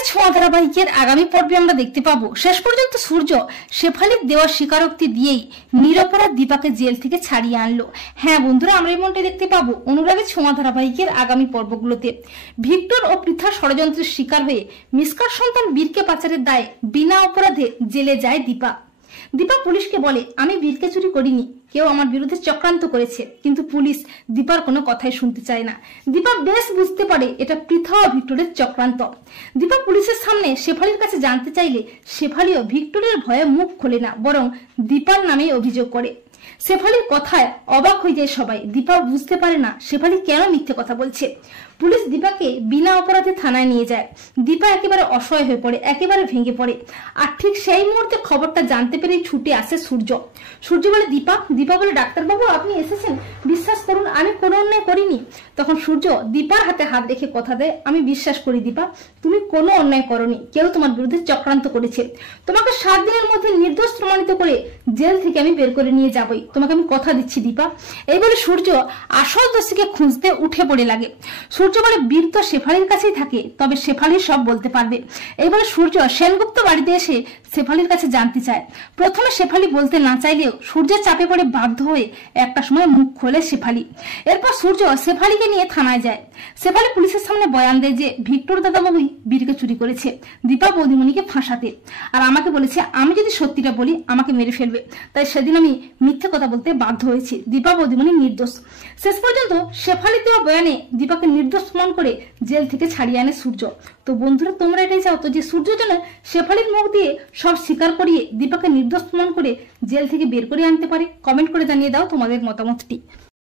অনুরাগের ছোঁয়া ধারাবাহিকের আগামী পর্বে আমরা দেখতে পাবো শেষ পর্যন্ত সূর্য শেফালির দেওয়া স্বীকারোক্তি দিয়েই নিরপরাধ দীপাকে জেল থেকে ছাড়িয়ে আনলো। হ্যাঁ বন্ধুরা, আমরা এমনটাই দেখতে পাবো অনুরাগের ছোঁয়া ধারাবাহিকের আগামী পর্বগুলোতে। ভিক্টর ও পৃথার ষড়যন্ত্রের শিকার হয়ে মিসকার সন্তান বীরকে পাচারের দায়ে বিনা অপরাধে জেলে যায় দীপা। দীপা পুলিশকে বলে, আমি বীরকে চুরি করিনি, কেউ আমার বিরুদ্ধে চক্রান্ত করেছে। কিন্তু পুলিশ দীপার কোনো কথাই শুনতে চায় না। দীপা বেশ বুঝতে পারে এটা পৃথা ও ভিক্টরের চক্রান্ত। দীপা পুলিশের সামনে শেফালির কাছে জানতে চাইলে শেফালিও ভিক্টরের ভয়ে মুখ খোলে না, বরং দীপার নামে অভিযোগ করে। শেফালির কথায় অবাক হয়ে যায় সবাই। দীপা বুঝতে পারে না শেফালি কেন মিথ্যে কথা বলছে। পুলিশ দীপাকে বিনা অপরাধে থানায় নিয়ে যায়। দীপা একেবারে অসহায় হয়ে পড়ে, একেবারে ভেঙে পড়ে। আর ঠিক সেই মুহূর্তে খবরটা জানতে পেরে ছুটে আসে সূর্য। সূর্য বলে, দীপা বলে, ডাক্তারবাবু আপনি এসেছেন, বিশ্বাস করুন আমি কোনো অন্যায় করিনি। তখন সূর্য দীপার হাতে হাত রেখে কথা দেয়, আমি বিশ্বাস করি দীপা, তুমি কোনো অন্যায় করনি, কেউ তোমার বিরুদ্ধে চক্রান্ত করেছে। তোমাকে 7 দিনের মধ্যে নির্দোষ প্রমাণিত করে জেল থেকে আমি বের করে নিয়ে যাবই, তোমাকে আমি কথা দিচ্ছি দীপা। এই বলে সূর্য আসল দোষীকে খুঁজতে উঠে পড়ে লাগে। সূর্য বলে, বীর তো শেফালির কাছেই থাকে, তবে শেফালি সব বলতে পারবে। এইবারে সূর্য সেনগুপ্ত বাড়িতে এসে শেফালির কাছে জানতে চায়। প্রথমে শেফালি বলতে না চাইলেও সূর্যের চাপে পড়ে বাধ্য হয়ে একটা সময় মুখ খোলে শেফালি। এরপর সূর্য শেফালিকে নিয়ে থানায় যায়। শেফালি পুলিশের সামনে বয়ান দেয় যে ভিক্টর দাদাবাবুই বীরকে চুরি করেছে দীপা বৌদিমণিকে ফাঁসাতে। আর আমাকে বলেছে আমি যদি সত্যিটা বলি আমাকে মেরে ফেলবে, তাই সেদিন আমি মিথ্যে কথা বলতে বাধ্য হয়েছি। দীপা বৌদিমণি নির্দোষ। শেষ পর্যন্ত শেফালি দেওয়া বয়ানে দীপাকে নির্দোষ প্রমাণ করে জেল থেকে ছাড়িয়ে আনে সূর্য। তো বন্ধুরা, তোমরা এটাই চাও তো যে সূর্য যেন শেফালির মুখ দিয়ে সব স্বীকার করিয়ে দীপাকে নির্দোষ প্রমাণ করে জেল থেকে বের করে আনতে পারে? কমেন্ট করে জানিয়ে দাও তোমাদের মতামতটি।